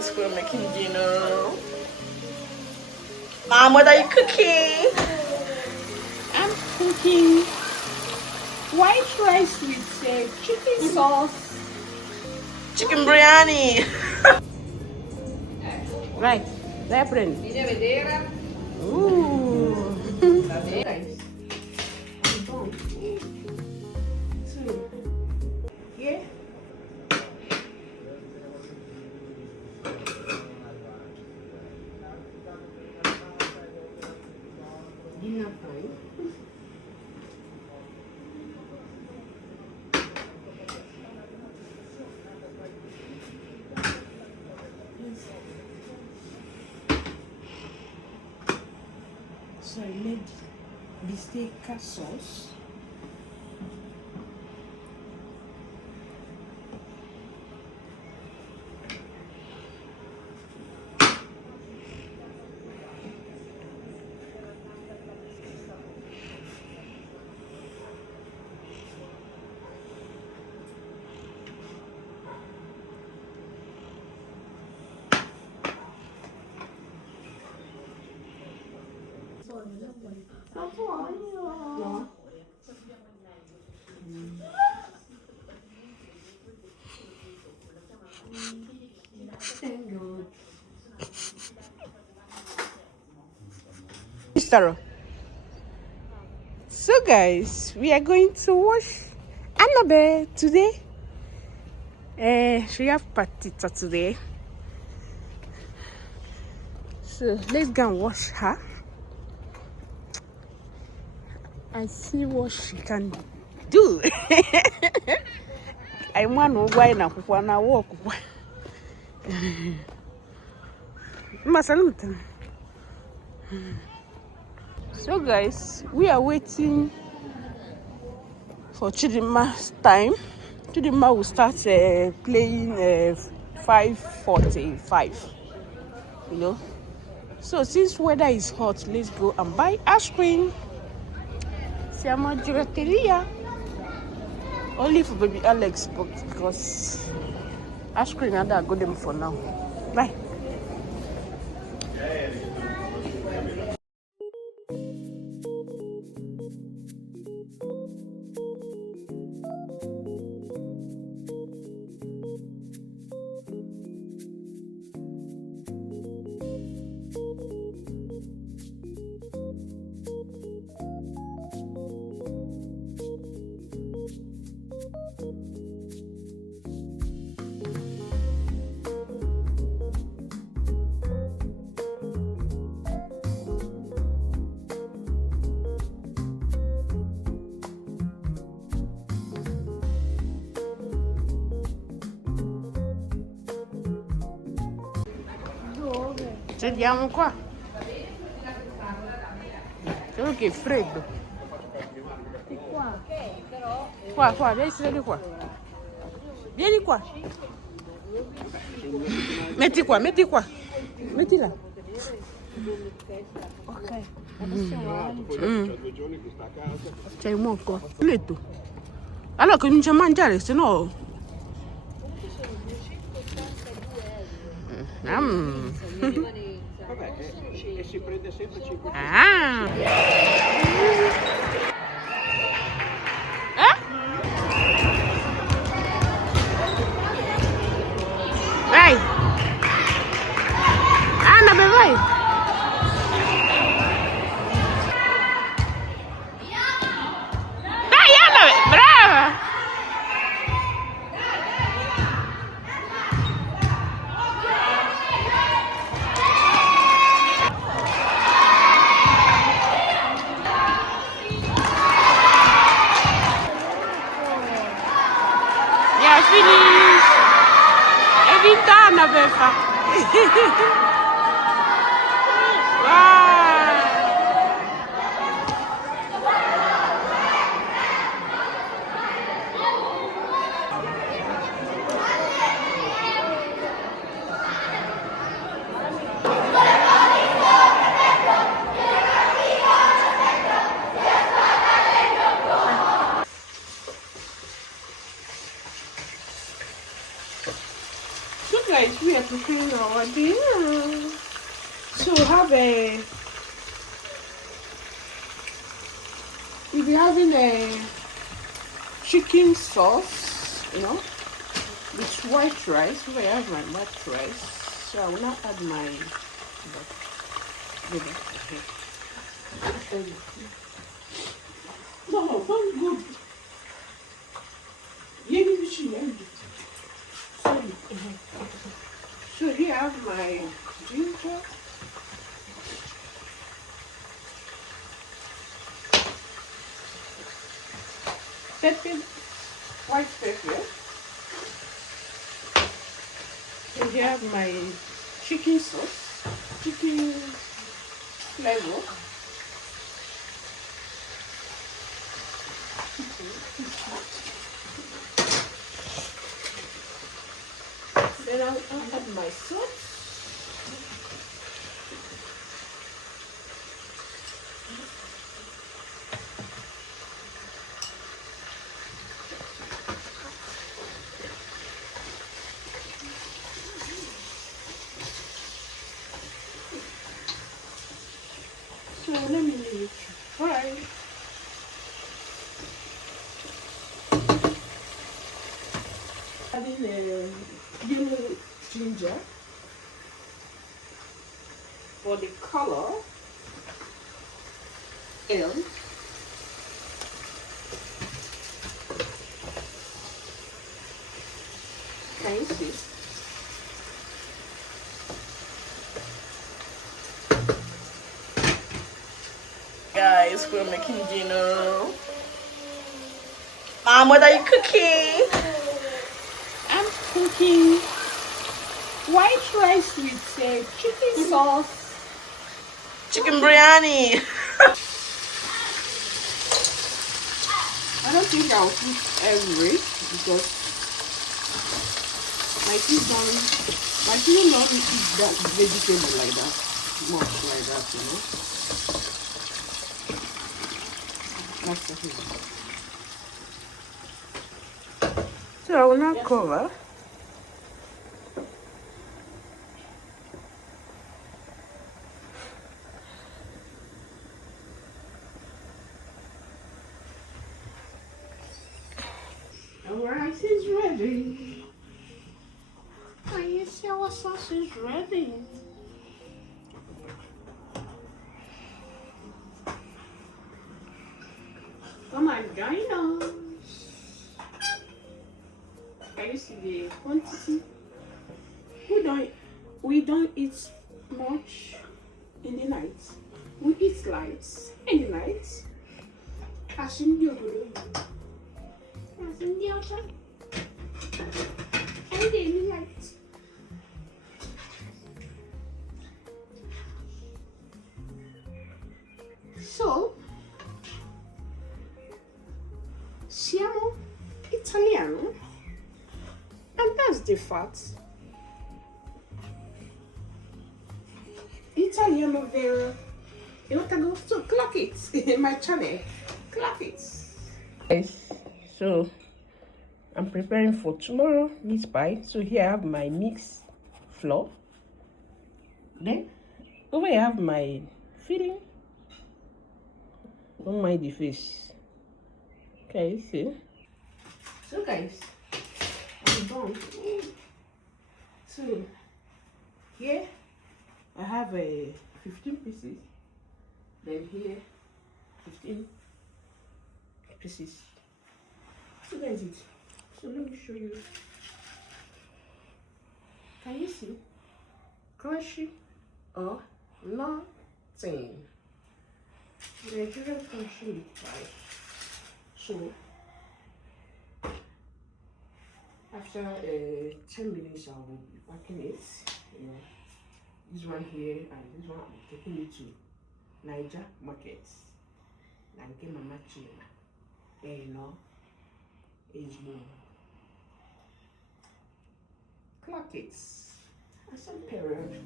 guys, we're making dinner. Mom, what are you cooking? I'm cooking white rice with chicken sauce. Chicken biryani. Right, vai prendere. Vieni a vedere. Va bene. Yeah. Dinner time. So I made bistec sauce. No. So guys, we are going to wash Annabelle today. She have party today. So let's go and wash her and see what she can do. I want to go and walk. So guys, we are waiting for Chidima's time. Chidima will start playing 5:45. You know. So since weather is hot, let's go and buy ice cream. Siamo a gelateria. Only for baby Alex, but because ice cream and I got them for now. Bye. Sediamo qua. Solo che è freddo. Di qua. Qua, devi sedere qua. Vieni qua. Metti qua. Metti là. Ok. C'è un moco. Letto. Allora comincia a mangiare, se no. Vabbè, e si prende sempre 5 Vai! Annabelle, vai! Dai, Annabelle, brava! Finish! È vinta Annabelle! Guys, we are cooking our dinner. So we'll be having a chicken sauce, with white rice. Where I have my white rice, so I will not add my. No, don't go. So here I have my ginger. Pepper, white pepper. And here I have my chicken sauce, chicken flavor. Then I'll add my sauce. So let me leave it to fry. Adding yellow ginger for the color. And can you see? Guys, we're making dinner. Mom, what are you cooking? I'm cooking white rice with chicken sauce. Chicken biryani. I don't think I'll cook every because my kids don't eat that vegetable like that, much like that, That's the thing. So I will not cover. Our rice is ready. And you see our sauce is ready. Come on, join us. Can you see the quantity? We don't eat much in the night. We eat light in the night. As in the other. As in the other. And in the night. So, siamo Italiano, and that's the fact. Italiano vero. You want to go? So clock it in my channel. Clock it. Yes. So I'm preparing for tomorrow meat pie. So here I have my mixed flour. Then over here I have my filling. Don't mind the fish. Okay, see. So guys, I'm done. So here I have a 15 pieces. Then here 15 pieces. So that's it. So let me show you. Can you see? Crunchy or nothing. Nigerian crunchy meat pie. So after 10 minutes I will be packing it. This one here and this one I'm taking it to Niger market. And get my matching. Is more. Clock it. And some period.